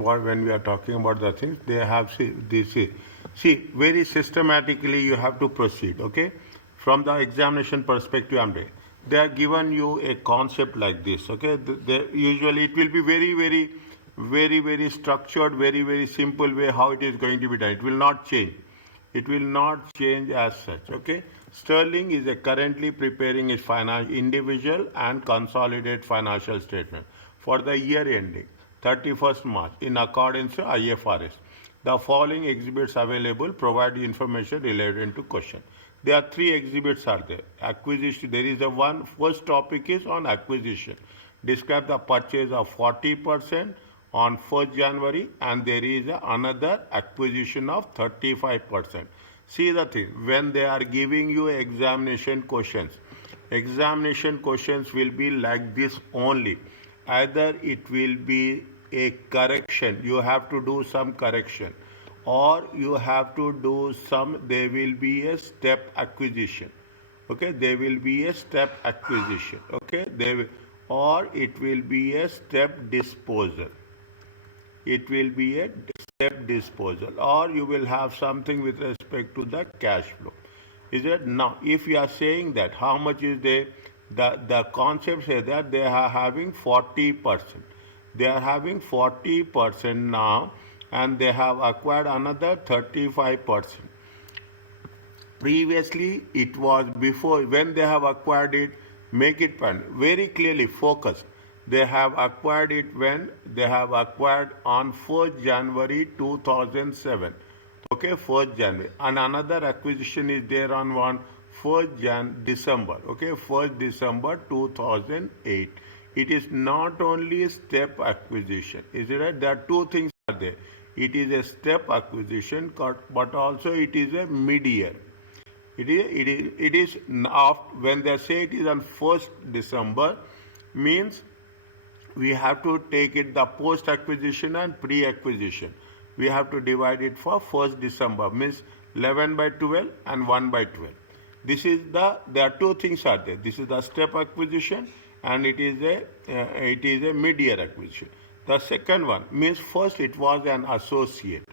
when we are talking about the things, they have see very systematically you have to proceed. Okay, from the examination perspective, they are given you a concept like this. Okay, usually it will be very structured, very simple way how it is going to be done. It will not change. It will not change as such. Okay, Sterling is currently preparing its individual and consolidated financial statement for the year ending 31st March in accordance to IFRS. The following exhibits available provide information related to question. There are three exhibits are there. Acquisition, there is a one, first topic is on acquisition. Describe the purchase of 40% on 1st January and there is another acquisition of 35%. See the thing, when they are giving you examination questions will be like this only. Either it will be a correction, you have to do some correction, or you have to do there will be a step acquisition. Okay, there will be a step acquisition. Okay, or it will be a step disposal. It will be a step disposal, or you will have something with respect to the cash flow. Is it? Now, if you are saying that how much is the concept says that they are having 40%. They are having 40% now and they have acquired another 35%. Previously, it was before, when they have acquired it, make it very clearly focused. They have acquired it when they have acquired on 1st January 2007. Okay, 1st January. And another acquisition is there on 1st December. Okay, 1st December 2008. It is not only a step acquisition. Is it right? There are two things are there. It is a step acquisition, but also it is a mid-year. It is when they say it is on 1st December, means we have to take it the post-acquisition and pre-acquisition. We have to divide it for 1st December, means 11/12 and 1/12. This is there are two things are there. This is the step acquisition and it is a mid-year acquisition. The second one means first it was an associate.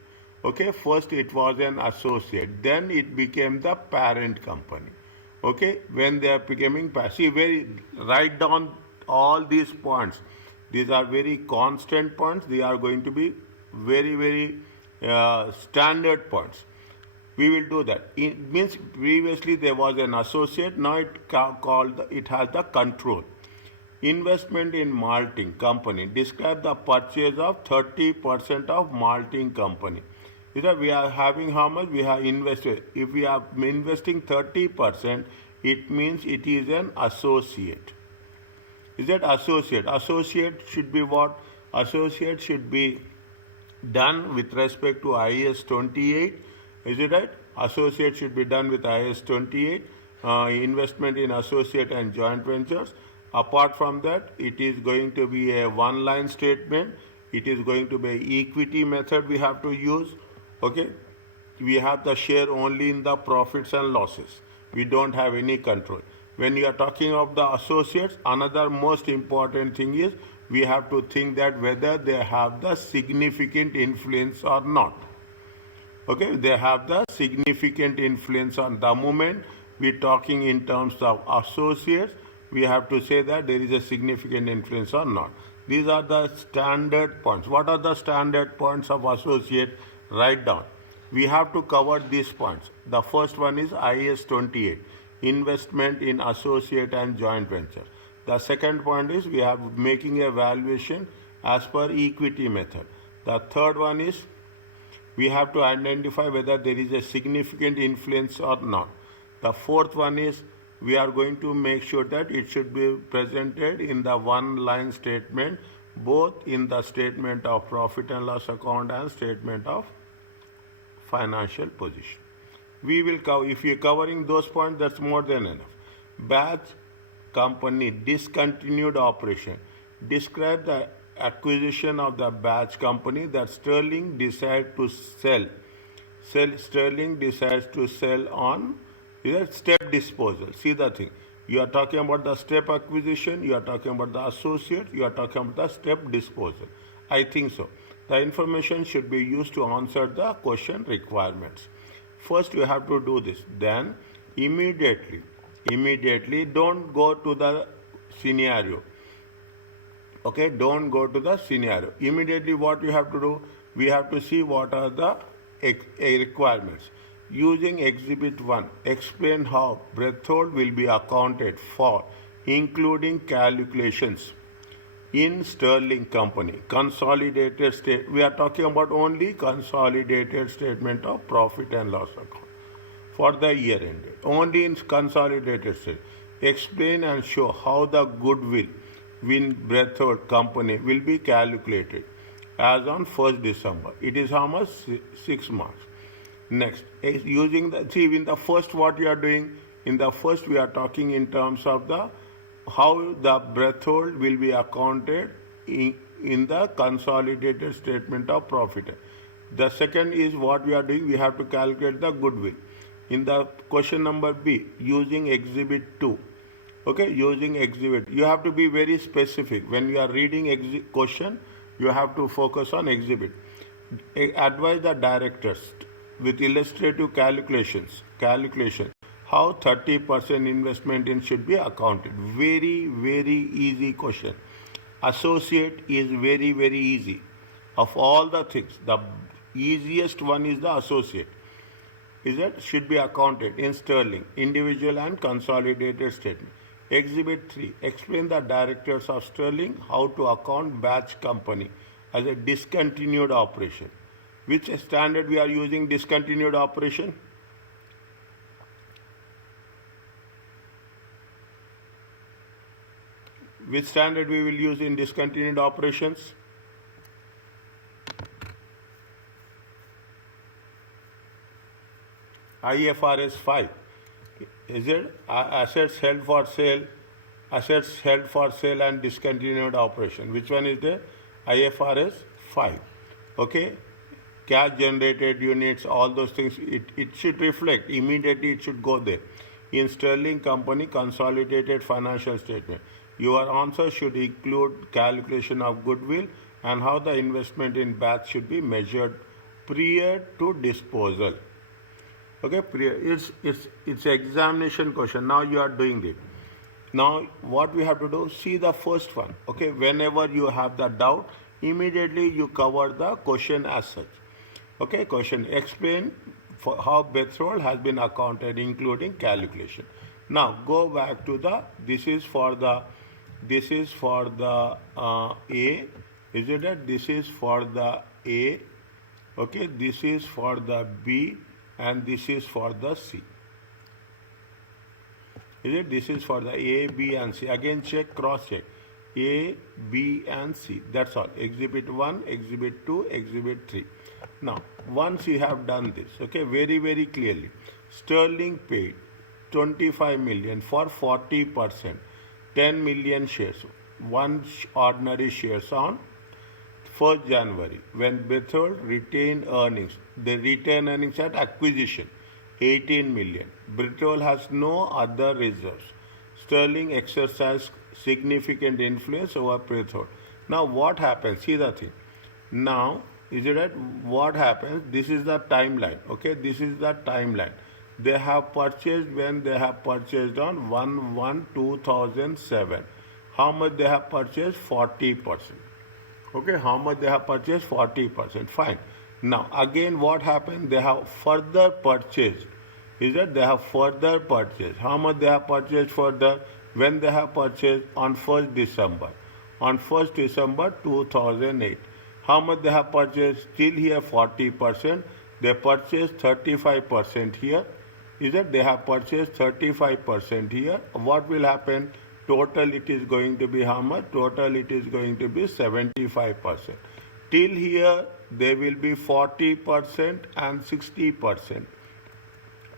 Okay, first it was an associate, then it became the parent company. Okay, when they are becoming passive, write down all these points. These are very constant points. They are going to be very standard points. We will do that. It means previously there was an associate. Now it has the control. Investment in malting company. Describe the purchase of 30% of malting company. We are having how much we have invested. If we are investing 30%, it means it is an associate. Is that associate? Associate should be what? Associate should be done with respect to IAS 28. Is it right? Associate should be done with IAS 28. Investment in associate and joint ventures. Apart from that, it is going to be a one-line statement. It is going to be equity method we have to use. Okay, we have the share only in the profits and losses. We don't have any control. When you are talking of the associates, another most important thing is we have to think that whether they have the significant influence or not. Okay, they have the significant influence on the moment we're talking in terms of associates. We have to say that there is a significant influence or not. These are the standard points. What are the standard points of associate? Write down. We have to cover these points. The first one is IAS 28, investment in associate and joint venture. The second point is we are making a valuation as per equity method. The third one is we have to identify whether there is a significant influence or not. The fourth one is we are going to make sure that it should be presented in the one-line statement, both in the statement of profit and loss account and statement of financial position. We will cover, if you are covering those points, that's more than enough. Batch company discontinued operation. Describe the acquisition of the batch company that Sterling decided to sell. Sterling decides to sell on step disposal. See the thing. You are talking about the step acquisition, you are talking about the associate, you are talking about the step disposal. I think so. The information should be used to answer the question requirements. First you have to do this. Then immediately don't go to the scenario. Okay, don't go to the scenario. Immediately what you have to do, we have to see what are the requirements. Using Exhibit 1, explain how threshold will be accounted for, including calculations in sterling company. Consolidated state, we are talking about only consolidated statement of profit and loss account for the year ended. Only in consolidated state. Explain and show how the goodwill in Bradford company will be calculated as on 1st December. It is how much? 6 marks. Next, using the, see in the first what you are doing, in the first we are talking in terms of the how the threshold will be accounted in the consolidated statement of profit. The second is what we are doing, we have to calculate the goodwill. In the question number B, using Exhibit 2. Okay, using exhibit. You have to be very specific. When you are reading question, you have to focus on exhibit. Advise the directors with illustrative calculations how 30% investment in should be accounted. Very, very easy question. Associate is very, very easy. Of all the things, the easiest one is the associate. Is it should be accounted in sterling, individual and consolidated statement. Exhibit 3. Explain the directors of sterling how to account batch company as a discontinued operation. Which standard we are using discontinued operation? Which standard we will use in discontinued operations? IFRS 5. Is it assets held for sale, assets held for sale and discontinued operation? Which one is there? IFRS 5. Okay. Cash generated units, all those things, it should reflect immediately, it should go there. In sterling company consolidated financial statement, your answer should include calculation of goodwill and how the investment in batch should be measured prior to disposal. Okay, it's examination question. Now you are doing it. Now what we have to do, see the first one. Okay, whenever you have the doubt, immediately you cover the question as such. Okay, question, explain for how threshold has been accounted including calculation. Now go back to the, this is for the A, is it that this is for the A, okay, this is for the B and this is for the C. Is it? This is for the A, B and C. Again check, cross check. A, B and C. That's all. Exhibit 1, Exhibit 2, Exhibit 3. Now, once you have done this, okay, very, very clearly, sterling paid 25 million for 40%, 10 million shares, one ordinary shares on 1st January, when Bethel retained earnings, they retain earnings at acquisition, 18 million. Bethel has no other reserves. Sterling exercised significant influence over Bethel. Now what happens? See the thing. Now, is it right? What happens? This is the timeline. Okay, this is the timeline. They have purchased when they have purchased on 1/1/2007. How much they have purchased? 40%. Okay, how much they have purchased? 40%. Fine. Now again what happened? They have further purchased. Is that they have further purchased? How much they have purchased further? When they have purchased on 1st December. On 1st December 2008. How much they have purchased? Still here 40%. They purchased 35% here. Is that they have purchased 35% here. What will happen? Total it is going to be how much? Total it is going to be 75%. Till here there will be 40% and 60%.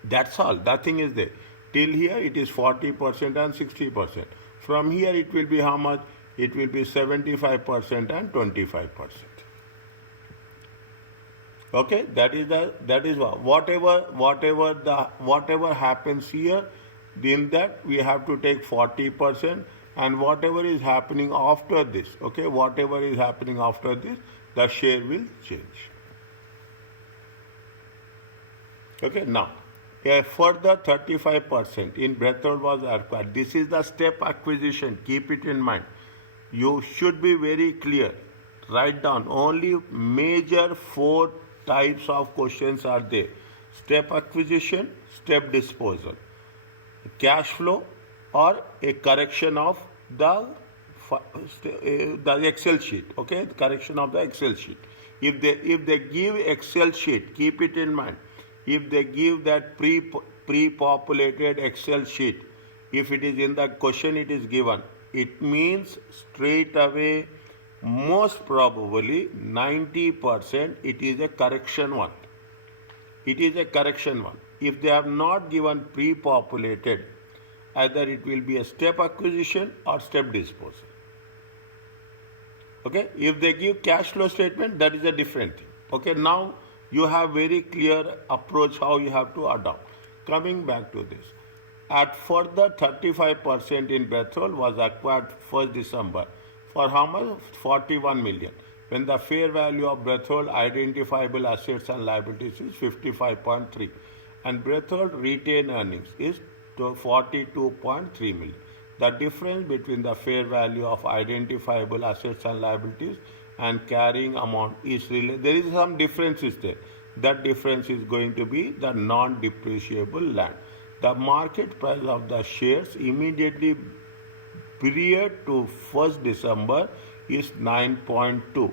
That's all. Nothing is there. Till here it is 40% and 60%. From here it will be how much? It will be 75% and 25%. Okay, that is whatever happens here, in that we have to take 40%, and whatever is happening after this, okay, whatever is happening after this, the share will change. Okay, now a further 35% in Breathhold was acquired. This is the step acquisition. Keep it in mind. You should be very clear. Write down only major 4 types of questions are there: step acquisition, step disposal, cash flow, or a correction of the Excel sheet. Okay, the correction of the Excel sheet. If they give Excel sheet, keep it in mind. If they give that pre-populated Excel sheet, if it is in the question it is given, it means straight away, most probably 90% it is a correction one. It is a correction one. If they have not given pre-populated, either it will be a step acquisition or step disposal. Okay, if they give cash flow statement, that is a different thing. Okay, now you have very clear approach how you have to adopt. Coming back to this, at further 35% in Breathhold was acquired 1st December for how much? 41 million. When the fair value of Breathhold identifiable assets and liabilities is 55.3 and Breathhold retained earnings is 42.3 million. The difference between the fair value of identifiable assets and liabilities and carrying amount is related. There is some differences there. That difference is going to be the non-depreciable land. The market price of the shares immediately prior to 1st December is 9.2.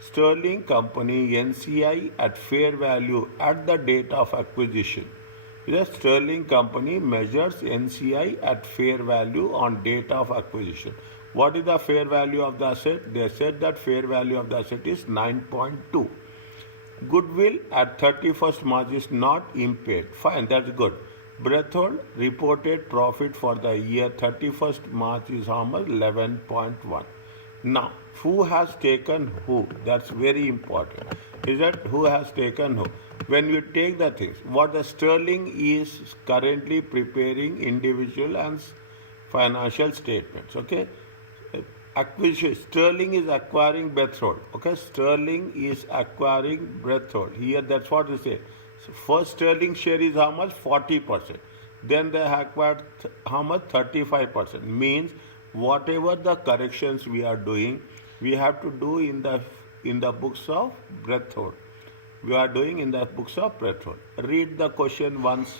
Sterling Company NCI at fair value at the date of acquisition. The Sterling Company measures NCI at fair value on date of acquisition. What is the fair value of the asset? They said that fair value of the asset is 9.2. Goodwill at 31st March is not impaired. Fine, that's good. Breathhold reported profit for the year 31st March is how much? 11.1. Now, who has taken who? That's very important. Is that who has taken who? When you take the things, what the Sterling is currently preparing individual and financial statements. Okay, acquisition. Sterling is acquiring Breathhold. Okay, Sterling is acquiring Breathhold. Here, that's what they say. So first Sterling share is how much? 40%. Then they acquired how much? 35%. Means whatever the corrections we are doing, we have to do in the books of Breathhold. We are doing in the books of Breathhold. Read the question once.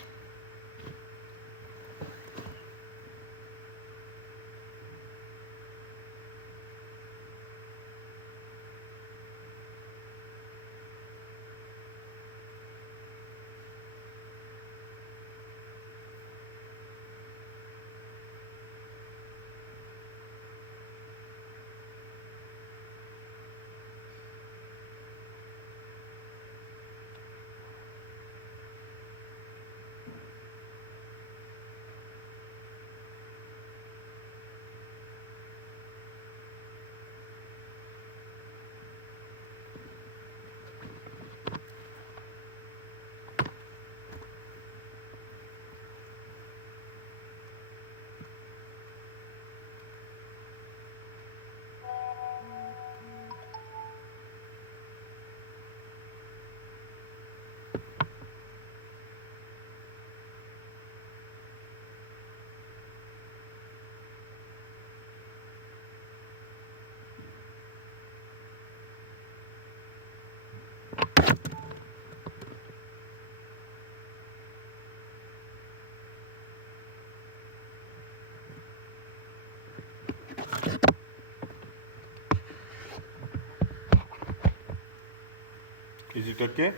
Is it okay?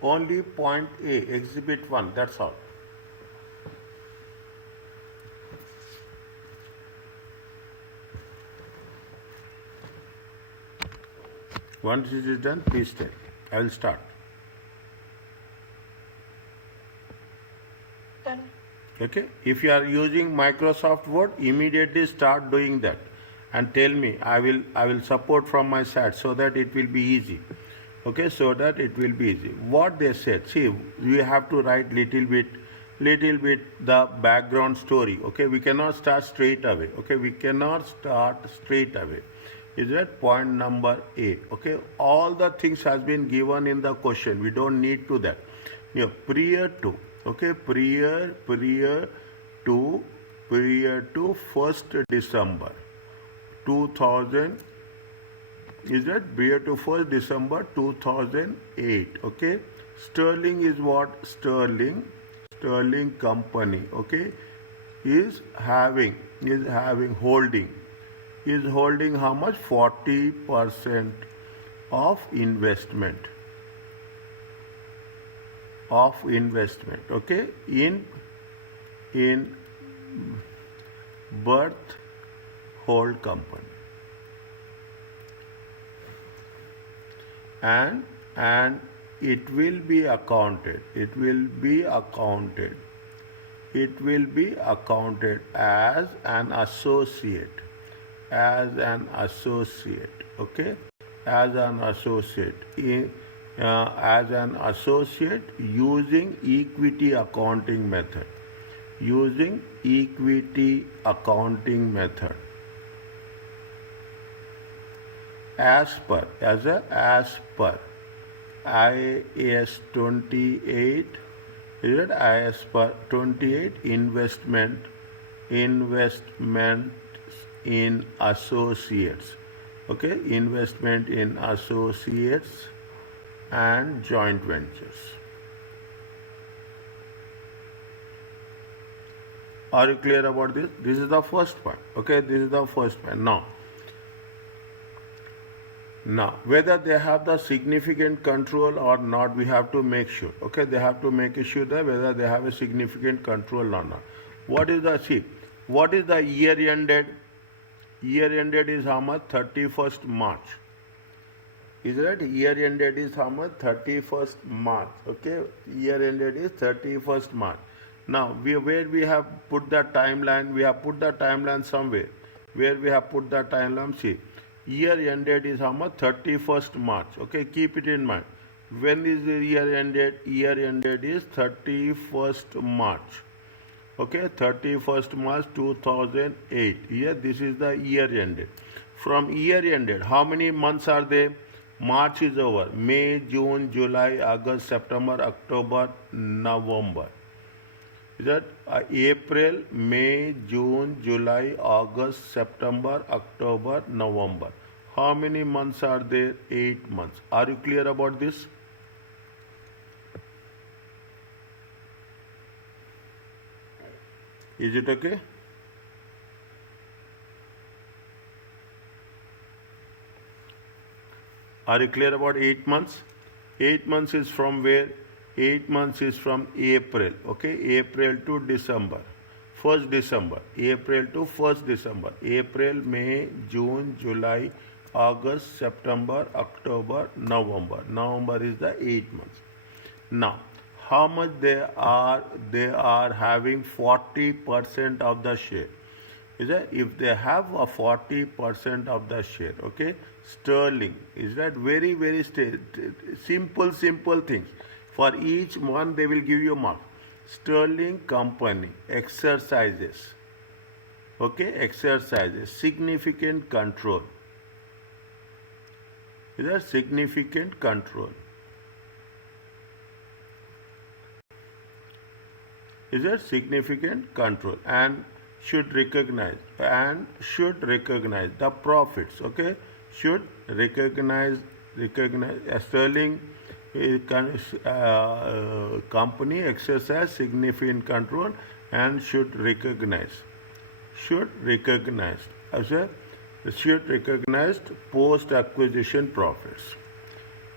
Only point A, exhibit 1, that's all. Once it is done, please tell. I will start. Done. Okay, if you are using Microsoft Word, immediately start doing that and tell me. I will support from my side so that it will be easy. Okay, so that it will be easy. What they said, see, you have to write little bit little bit the background story. Okay, we cannot start straight away. Okay, we cannot start straight away. Is that point number 8? Okay, all the things has been given in the question. We don't need to that. Yeah, prior to. Okay, prior to 1st December 2000. Is that prior to 1st December 2008? Okay, Sterling is what? Sterling company, okay, is having holding how much? 40% of investment, okay, in birth hold company, and it will be accounted as an associate, okay, as an associate using equity accounting method, as per IAS 28. Is it IAS 28 investment in associates, okay, investment in associates and joint ventures. Are you clear about this? This is the first point. Okay, this is the first point. Now, whether they have the significant control or not, we have to make sure. Okay, they have to make sure that whether they have a significant control or not. What is the year ended? Year ended is how much? 31st March. Is that year ended is how much? 31st March. Okay, year ended is 31st March. Now, where we have put the timeline? We have put the timeline somewhere. Where we have put the timeline? See. Year ended is how much? 31st March. Okay, keep it in mind. When is the year ended? Year ended is 31st March. Okay, 31st March 2008. Here, this is the year ended. From year ended, how many months are there? March is over. May, June, July, August, September, October, November. Is that April, May, June, July, August, September, October, November. How many months are there? 8 months. Are you clear about this? Is it okay? Are you clear about 8 months? 8 months is from where? 8 months is from April, okay, April to December, 1st December, April to 1st December, April, May, June, July, August, September, October, November. November is the 8 months. Now, how much they are having 40% of the share. Is that if they have a 40% of the share, okay, Sterling, is that very simple things. For each one, they will give you a mark. Sterling company exercises, significant control. Is that significant control? Is that significant control? And should recognize the profits. Okay, should recognize Sterling company exercise significant control and should recognize post acquisition profits.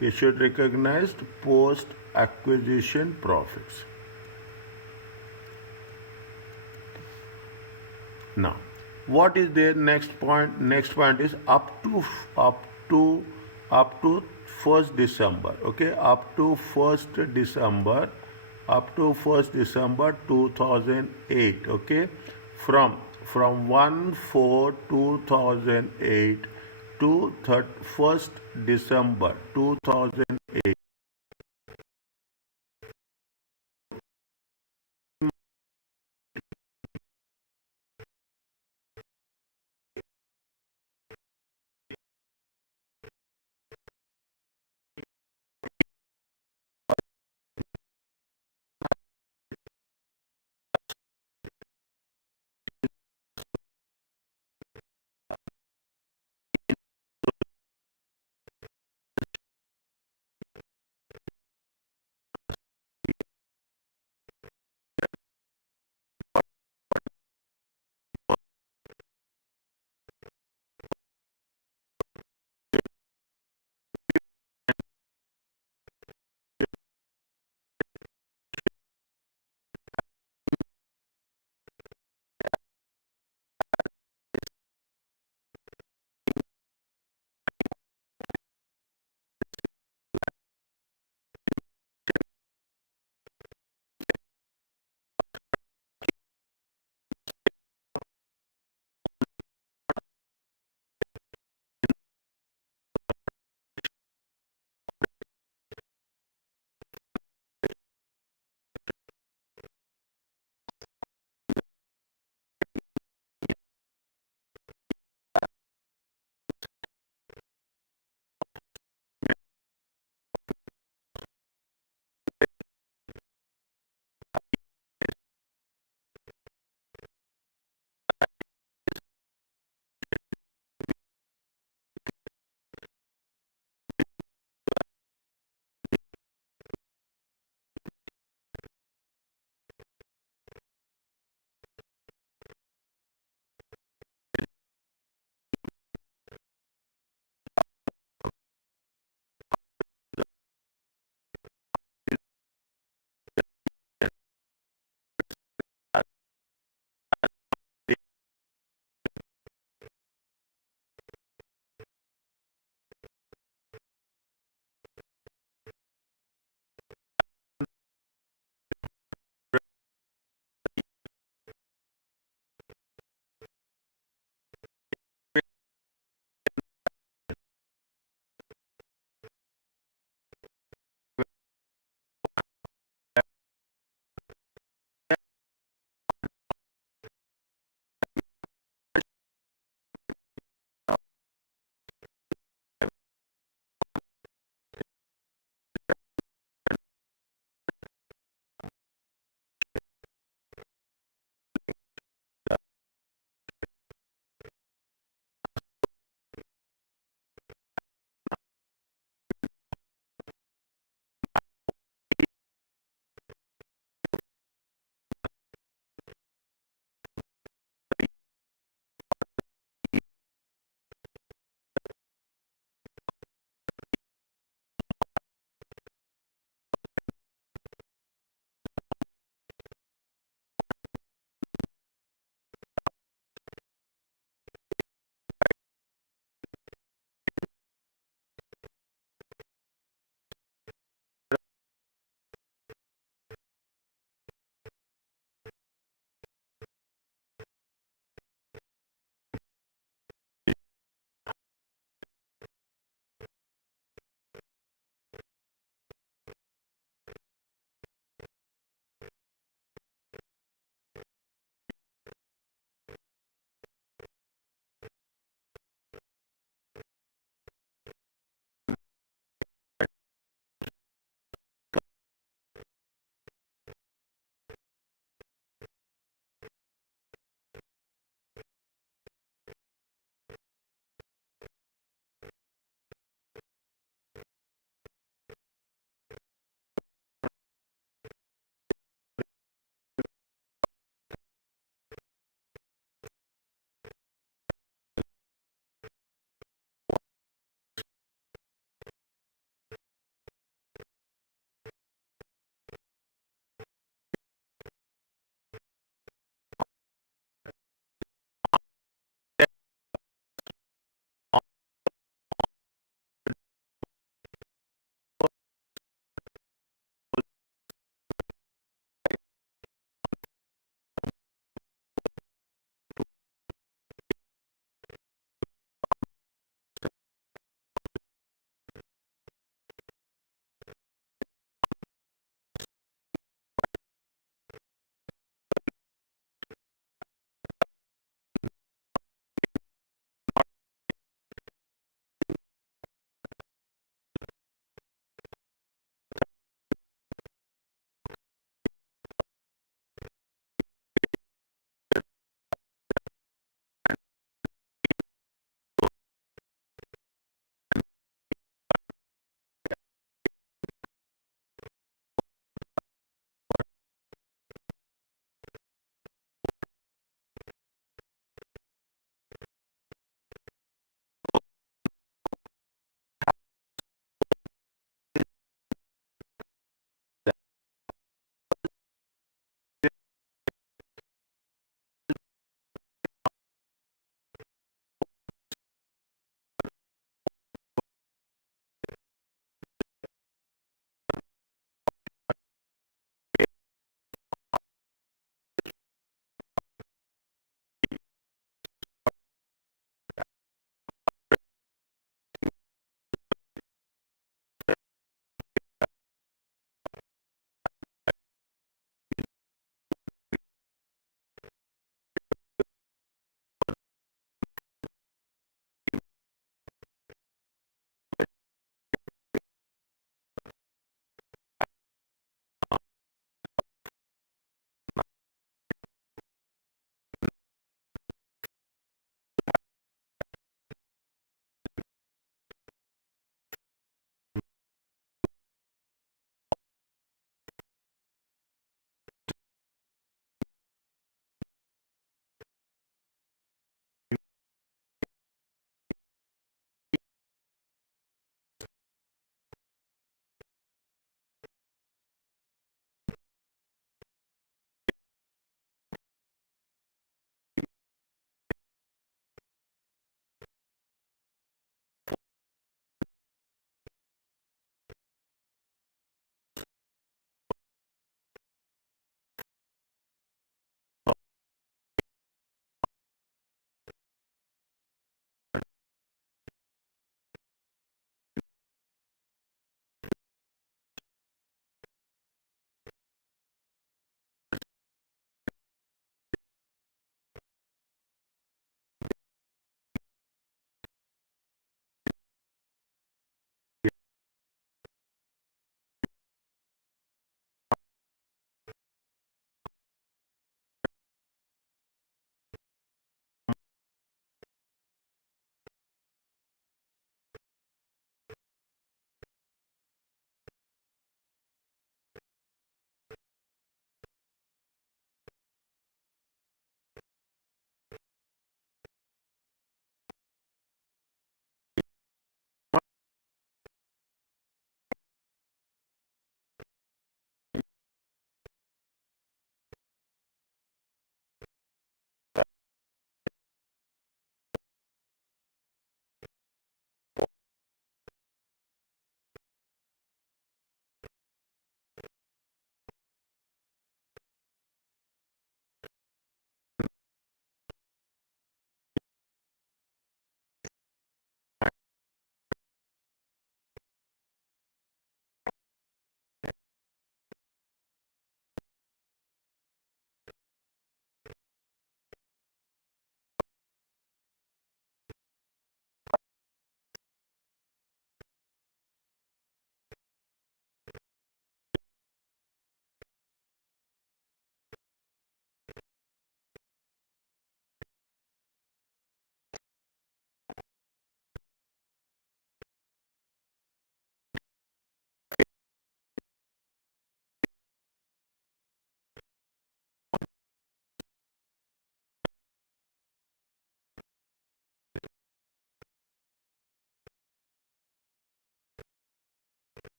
It should recognize post acquisition profits. Now, what is their next point? Next point is up to 1st December. Okay, up to 1st December 2008. Okay, from 1/4/2008 to 1st December 2008.